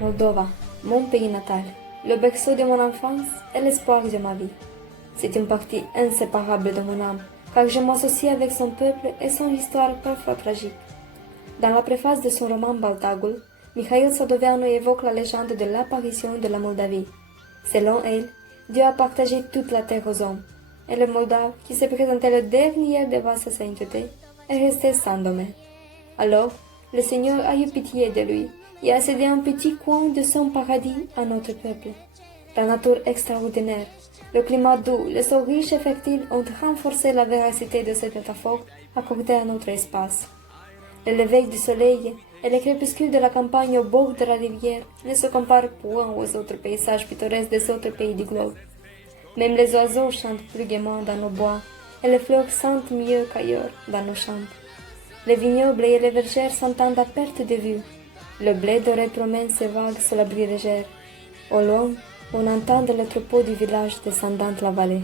Moldova, mon pays natal, le berceau de mon enfance et l'espoir de ma vie. C'est une partie inséparable de mon âme, car je m'associe avec son peuple et son histoire parfois tragique. Dans la préface de son roman Baltagul, Mikhail Sadoveanu évoque la légende de l'apparition de la Moldavie. Selon elle, Dieu a partagé toute la terre aux hommes, et le Moldave, qui se présentait le dernier devant sa sainteté, est resté sans domaine. Alors, le Seigneur a eu pitié de lui et a cédé un petit coin de son paradis à notre peuple. La nature extraordinaire, le climat doux, le sol riche et fertile ont renforcé la véracité de cette métaphore accordée à notre espace. Le lever du soleil et le crépuscule de la campagne au bord de la rivière ne se comparent point aux autres paysages pittoresques des autres pays du globe. Même les oiseaux chantent plus gaiement dans nos bois, et les fleurs sentent mieux qu'ailleurs dans nos champs. Les vignobles et les vergères s'entendent à perte de vue. Le blé doré promène ses vagues sur la brise légère. Au loin, on entend le troupeau du village descendant la vallée.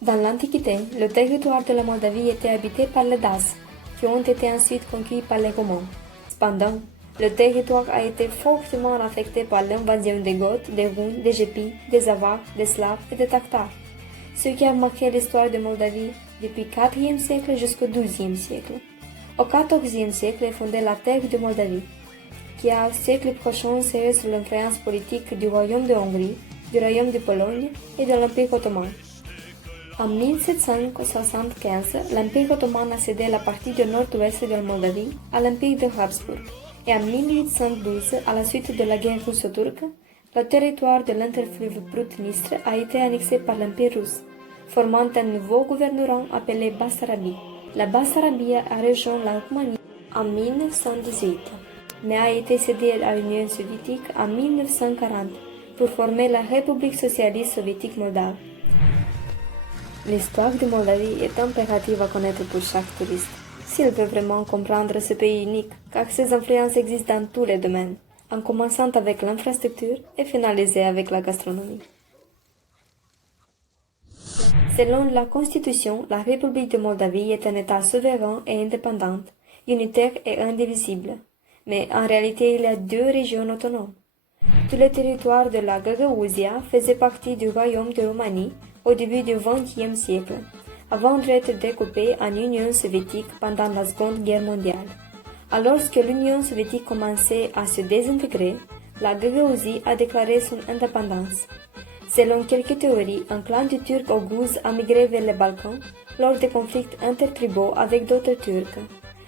Dans l'Antiquité, le territoire de la Moldavie était habité par les Daces, qui ont été ensuite conquis par les Romains. Cependant, le territoire a été fortement affecté par l'invasion des Goths, des Huns, des Gépis, des Avars, des Slaves et des Tartares, ce qui a marqué l'histoire de Moldavie depuis le IVe siècle jusqu'au XIIe siècle. Au XIVe siècle est fondée la terre de Moldavie, qui au siècle prochain serait sous l'influence politique du royaume de Hongrie, du royaume de Pologne et de l'Empire ottoman. En 1775, l'Empire ottoman a cédé la partie du nord-ouest de la Moldavie à l'Empire de Habsbourg, et en 1812, à la suite de la guerre russo-turque, le territoire de l'interfleuve Prut-Dniestr a été annexé par l'Empire russe, formant un nouveau gouvernorat appelé Bassarabie. La Bassarabie a rejoint la Roumanie en 1918, mais a été cédée à l'Union soviétique en 1940 pour former la République socialiste soviétique moldave. L'histoire de Moldavie est impérative à connaître pour chaque touriste, s'il veut vraiment comprendre ce pays unique, car ses influences existent dans tous les domaines, en commençant avec l'infrastructure et finalisant avec la gastronomie. Selon la Constitution, la République de Moldavie est un État souverain et indépendant, unitaire et indivisible. Mais en réalité, il y a deux régions autonomes. Tout le territoire de la Gagauzia faisait partie du royaume de Roumanie au début du XXe siècle, avant d'être découpé en Union soviétique pendant la Seconde Guerre mondiale. Alors que l'Union soviétique commençait à se désintégrer, la Gagaouzie a déclaré son indépendance. Selon quelques théories, un clan de Turcs oghouze a migré vers les Balkans lors des conflits intertribaux avec d'autres Turcs.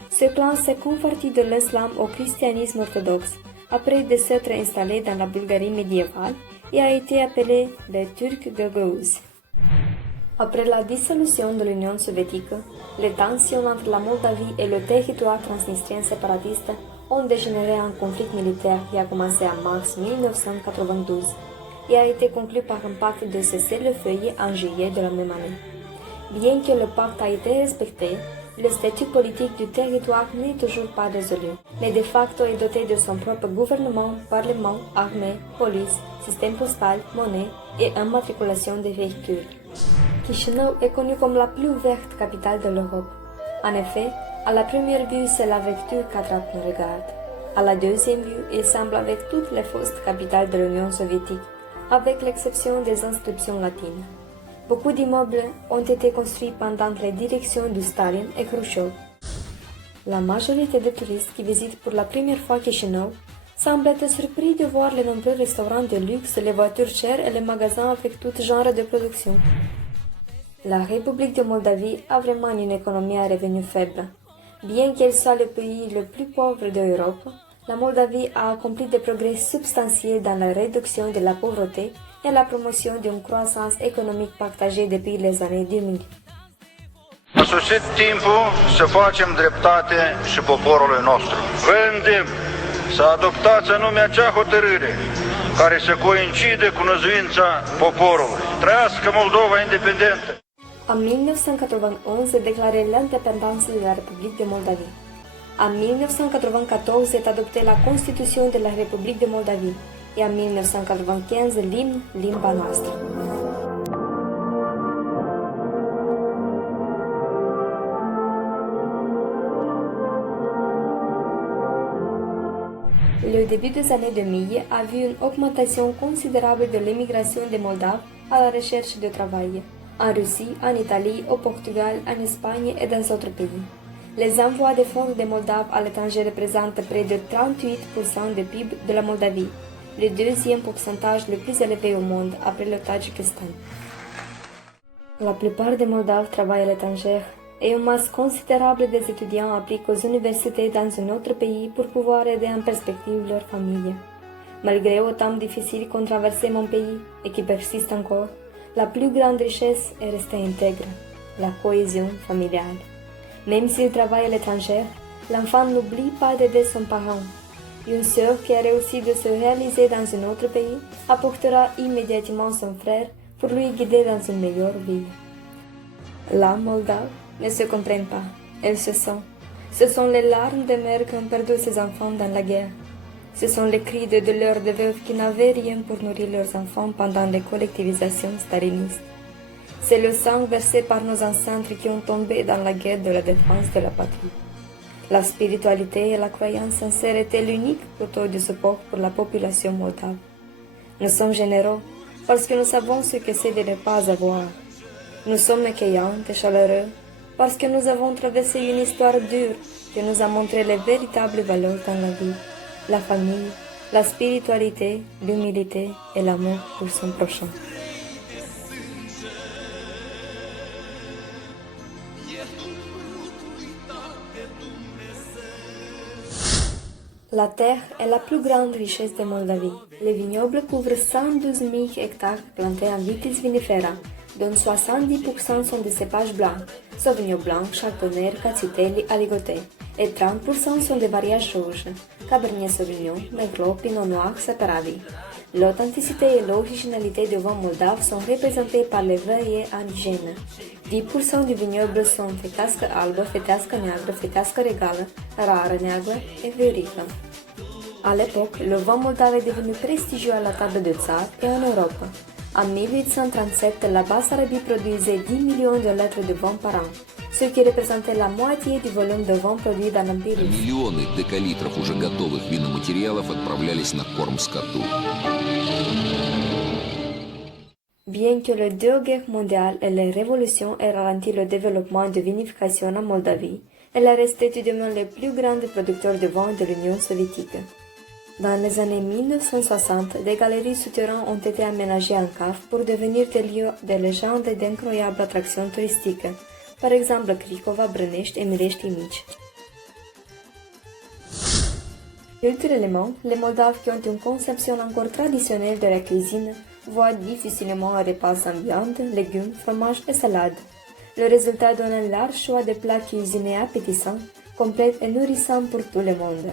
Ce clan s'est converti de l'islam au christianisme orthodoxe, après de s'être installé dans la Bulgarie médiévale, et a été appelé les Turcs gagauzes. Après la dissolution de l'Union soviétique, les tensions entre la Moldavie et le territoire transnistrien séparatiste ont dégénéré en conflit militaire qui a commencé en mars 1992 et a été conclu par un pacte de cessez-le-feu en juillet de la même année. Bien que le pacte a été respecté, le statut politique du territoire n'est toujours pas résolu, mais de facto est doté de son propre gouvernement, parlement, armée, police, système postal, monnaie et immatriculation des véhicules. Chisinau est connue comme la plus verte capitale de l'Europe. En effet, à la première vue, c'est la verdure qu'attrape le regard. À la deuxième vue, il semble avec toutes les fausses capitales de l'Union soviétique, avec l'exception des inscriptions latines. Beaucoup d'immeubles ont été construits pendant les directions de Staline et Khrushchev. La majorité des touristes qui visitent pour la première fois Chisinau semblent être surpris de voir les nombreux restaurants de luxe, les voitures chères et les magasins avec tout genre de production. La République de Moldavie a vraiment une économie à revenus faible. Bien qu'elle soit le pays le plus pauvre d'Europe, la Moldavie a accompli des progrès substantiels dans la réduction de la pauvreté et la promotion d'une croissance économique partagée depuis les années 2000. A sosit timpul să facem dreptate și poporului nostru. Vă îndemn să adoptați anume acea hotărâre care să coincide cu năzuința poporului. Trăiască Moldova independentă! En 1991 se déclarait l'indépendance de la République de Moldavie. En 1994 est adoptée la Constitution de la République de Moldavie et en 1995 l'hymne Limba Noastră. Le début des années 2000 a vu une augmentation considérable de l'immigration des Moldaves à la recherche de travail, en Russie, en Italie, au Portugal, en Espagne et dans d'autres pays. Les envois de fonds des Moldaves à l'étranger représentent près de 38% du PIB de la Moldavie, le deuxième pourcentage le plus élevé au monde après le Tadjikistan. La plupart des Moldaves travaillent à l'étranger et une masse considérable des étudiants appliquent aux universités dans un autre pays pour pouvoir aider en perspective leur famille. Malgré autant difficiles qu'ont traversé mon pays et qui persistent encore, la plus grande richesse est restée intègre, la cohésion familiale. Même s'il travaille à l'étranger, l'enfant n'oublie pas d'aider son parent. Une sœur qui a réussi de se réaliser dans un autre pays apportera immédiatement son frère pour lui guider dans une meilleure vie. La Moldave ne se comprennent pas, elles se sentent. Ce sont les larmes des mères qui ont perdu ses enfants dans la guerre. Ce sont les cris de douleur de veuves qui n'avaient rien pour nourrir leurs enfants pendant les collectivisations stalinistes. C'est le sang versé par nos ancêtres qui ont tombé dans la guerre de la défense de la patrie. La spiritualité et la croyance sincère étaient l'unique couteau de support pour la population moldave. Nous sommes généreux parce que nous savons ce que c'est de ne pas avoir. Nous sommes accueillants et chaleureux parce que nous avons traversé une histoire dure qui nous a montré les véritables valeurs dans la vie, la famille, la spiritualité, l'humilité et l'amour pour son prochain. La terre est la plus grande richesse de Moldavie. Les vignobles couvrent 112 000 hectares plantés en vitis vinifera, dont 70% sont de cépages blancs, Sauvignon blanc, Chardonnay, Cazzutelli, Aligoté, et 30% sont de variages rouges, Cabernet Sauvignon, Merlot, Pinot Noir, Saperavi. L'authenticité et l'originalité du vin moldave sont représentées par les variétés indigènes. 10% du vignoble sont Fetească albă, Fetească neagră, Fetească regală, Rară neagră et Viorică. À l'époque, le vin moldave est devenu prestigieux à la table de tsar et en Europe. En 1837, la Basse-Arabie produisait 10 millions de litres de vin par an, ce qui représentait la moitié du volume de vin produit dans l'Empire russe. Миллионы декалитров уже готовых виноматериалов отправлялись на корм скоту. Bien que les deux guerres mondiales et les révolutions aient ralenti le développement de vinification en Moldavie, elle est restée tout de même le plus grand producteur de vin de l'Union soviétique. Dans les années 1960, des galeries souterraines ont été aménagées en cave pour devenir des lieux de légende et d'incroyables attractions touristiques, par exemple Cricova, Brănești et Milești Mici. Culturellement, les Moldaves qui ont une conception encore traditionnelle de la cuisine voient difficilement un repas sans viande, légumes, fromage et salade. Le résultat donne un large choix de plats cuisinés appétissants, complets et nourrissants pour tout le monde.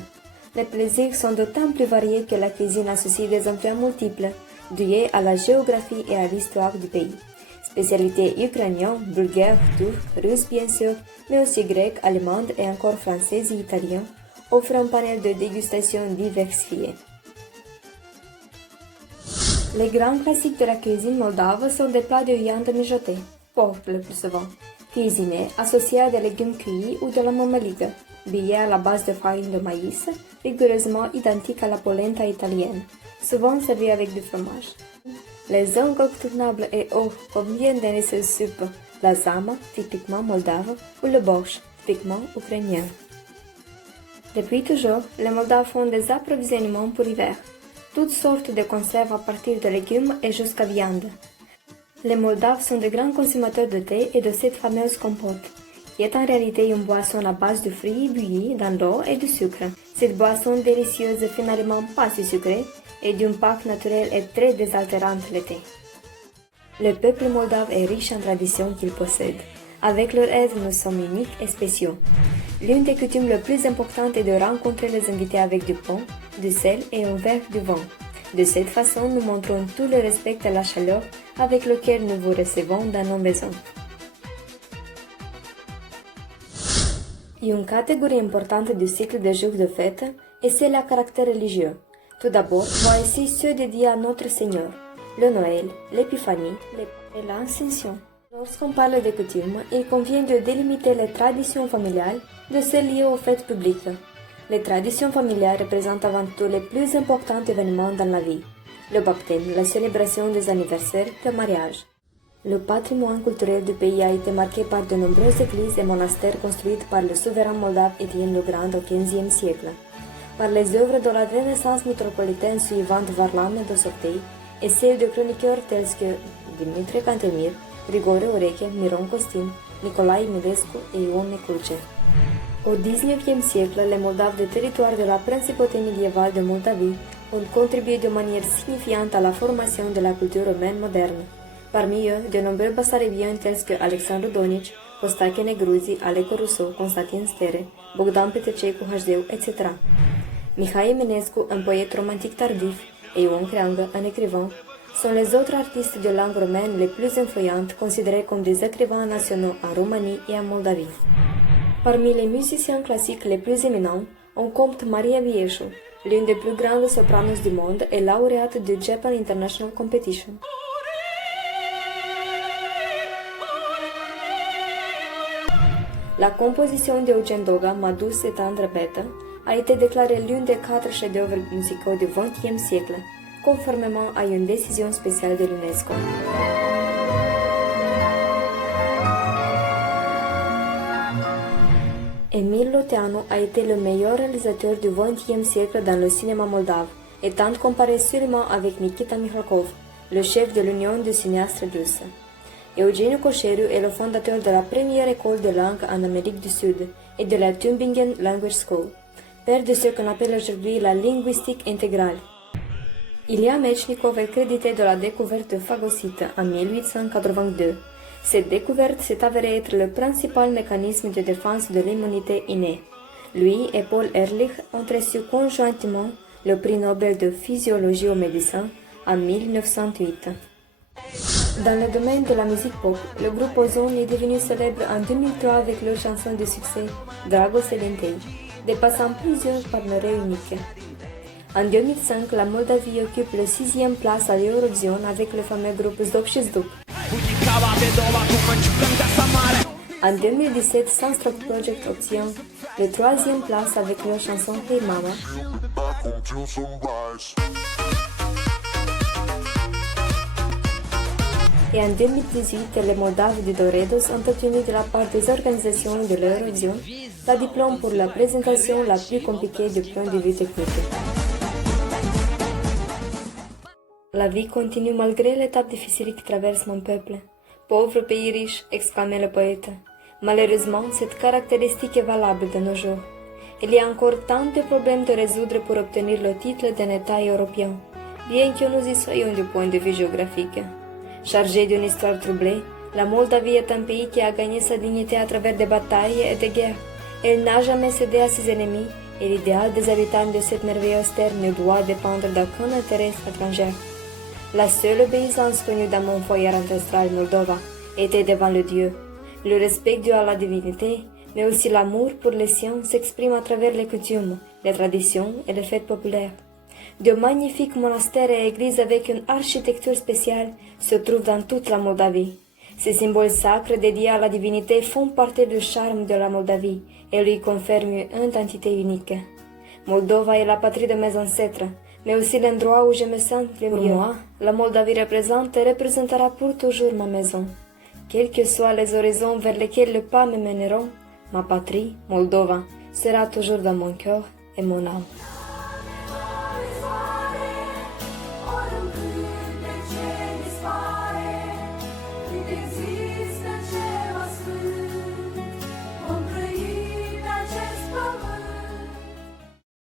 Les plaisirs sont d'autant plus variés que la cuisine associe des influences multiples, liées à la géographie et à l'histoire du pays. Spécialités ukrainiennes, bulgares, turques, russes bien sûr, mais aussi grecques, allemandes et encore françaises et italiennes, offrent un panel de dégustation diversifié. Les grands classiques de la cuisine moldave sont des plats de viande mijotée, porc le plus souvent, cuisinés, associés à des légumes cuits ou de la mămăligă, billet à la base de farine de maïs, rigoureusement identique à la polenta italienne, souvent servi avec du fromage. Les incontournables et oh, combien délicieuse soupe, la zama, typiquement moldave, ou le borщ, typiquement ukrainien. Depuis toujours, les Moldaves font des approvisionnements pour l'hiver, toutes sortes de conserves à partir de légumes et jusqu'à viande. Les Moldaves sont de grands consommateurs de thé et de cette fameuse compote, qui est en réalité une boisson à base de fruits bouillis dans l'eau et du sucre. Cette boisson délicieuse est finalement pas si sucrée et d'une pâte naturelle et très désaltérante l'été. Le peuple moldave est riche en traditions qu'il possède. Avec leur aide, nous sommes uniques et spéciaux. L'une des coutumes les plus importantes est de rencontrer les invités avec du pain, du sel et un verre de vin. De cette façon, nous montrons tout le respect et la chaleur avec lequel nous vous recevons dans nos maisons. Une catégorie importante du cycle de jours de fête est celle à caractère religieux. Tout d'abord, voici ceux dédiés à notre Seigneur, le Noël, l'Épiphanie et l'Ascension. Lorsqu'on parle de coutumes, il convient de délimiter les traditions familiales de celles liées aux fêtes publiques. Les traditions familiales représentent avant tout les plus importants événements dans la vie: le baptême, la célébration des anniversaires, le mariage. Le patrimoine culturel du pays a été marqué par de nombreuses églises et monastères construites par le souverain moldave Étienne le Grand au XVe siècle, par les œuvres de la Renaissance métropolitaine suivante Varlam de Sortei et celles de chroniqueurs tels que Dimitrie Cantemir, Grigore Oreche, Miron Costin, Nicolae Milescu et Ion Neculce. Au XIXe siècle, les Moldaves de territoire de la principauté médiévale de Moldavie ont contribué de manière signifiante à la formation de la culture romaine moderne. Parmi eux, de nombreux bassarabiens tels que Alexandru Donici, Costache Negruzi, Aleco Rousseau, Constantin Stere, Bogdan Petrececu Hajdeu, etc. Mihai Eminescu, un poète romantique tardif, et Ion Creangă, un écrivain, sont les autres artistes de langue romaine les plus influents, considérés comme des écrivains nationaux en Roumanie et en Moldavie. Parmi les musiciens classiques les plus éminents, on compte Maria Vieșu, l'une des plus grandes sopranos du monde et lauréate du Japan International Competition. La composition d'Eugen Doga, Ma douce et tendre bête, a été déclarée l'une des 4 chefs-d'œuvre musicaux du XXe siècle, conformément à une décision spéciale de l'UNESCO. Emil Loteanu a été le meilleur réalisateur du XXe siècle dans le cinéma moldave, étant comparé seulement avec Nikita Mikhalkov, le chef de l'Union des cinéastes russes. Eugeniu Coșeru est le fondateur de la première école de langue en Amérique du Sud et de la Tübingen Language School, père de ce qu'on appelle aujourd'hui la linguistique intégrale. Ilya Mechnikov est crédité de la découverte de phagocytes en 1882. Cette découverte s'est avérée être le principal mécanisme de défense de l'immunité innée. Lui et Paul Ehrlich ont reçu conjointement le prix Nobel de physiologie au médecin en 1908. Dans le domaine de la musique pop, le groupe Ozon est devenu célèbre en 2003 avec leur chanson de succès Dragostea din Tei, dépassant plusieurs partenaires uniques. En 2005, la Moldavie occupe la 6e place à l'Eurovision avec le fameux groupe Zdop și Zdup. En 2017, Sunstroke Project obtient la 3e place avec leur chanson Hey Mama. Et en 2018, les Moldaves de Doredos ont obtenu de la part des organisations de l'Eurovision la diplôme pour la présentation la plus compliquée du point de vue technique. La vie continue malgré l'étape difficile qui traverse mon peuple. Pauvre pays riche, exclamait le poète. Malheureusement, cette caractéristique est valable de nos jours. Il y a encore tant de problèmes de résoudre pour obtenir le titre d'un État européen, bien que nous y soyons du point de vue géographique. Chargée d'une histoire troublée, la Moldavie est un pays qui a gagné sa dignité à travers des batailles et des guerres. Elle n'a jamais cédé à ses ennemis, et l'idéal des habitants de cette merveilleuse terre ne doit dépendre d'aucun intérêt étranger. La seule obéissance connue dans mon foyer ancestral Moldova était devant le Dieu. Le respect dû à la divinité, mais aussi l'amour pour les siens s'exprime à travers les coutumes, les traditions et les fêtes populaires. De magnifiques monastères et églises avec une architecture spéciale se trouvent dans toute la Moldavie. Ces symboles sacres dédiés à la divinité font partie du charme de la Moldavie et lui confèrent une identité unique. Moldova est la patrie de mes ancêtres, mais aussi l'endroit où je me sens le mieux. Pour moi, la Moldavie représente et représentera pour toujours ma maison. Quels que soient les horizons vers lesquels les pas me mèneront, ma patrie, Moldova, sera toujours dans mon cœur et mon âme.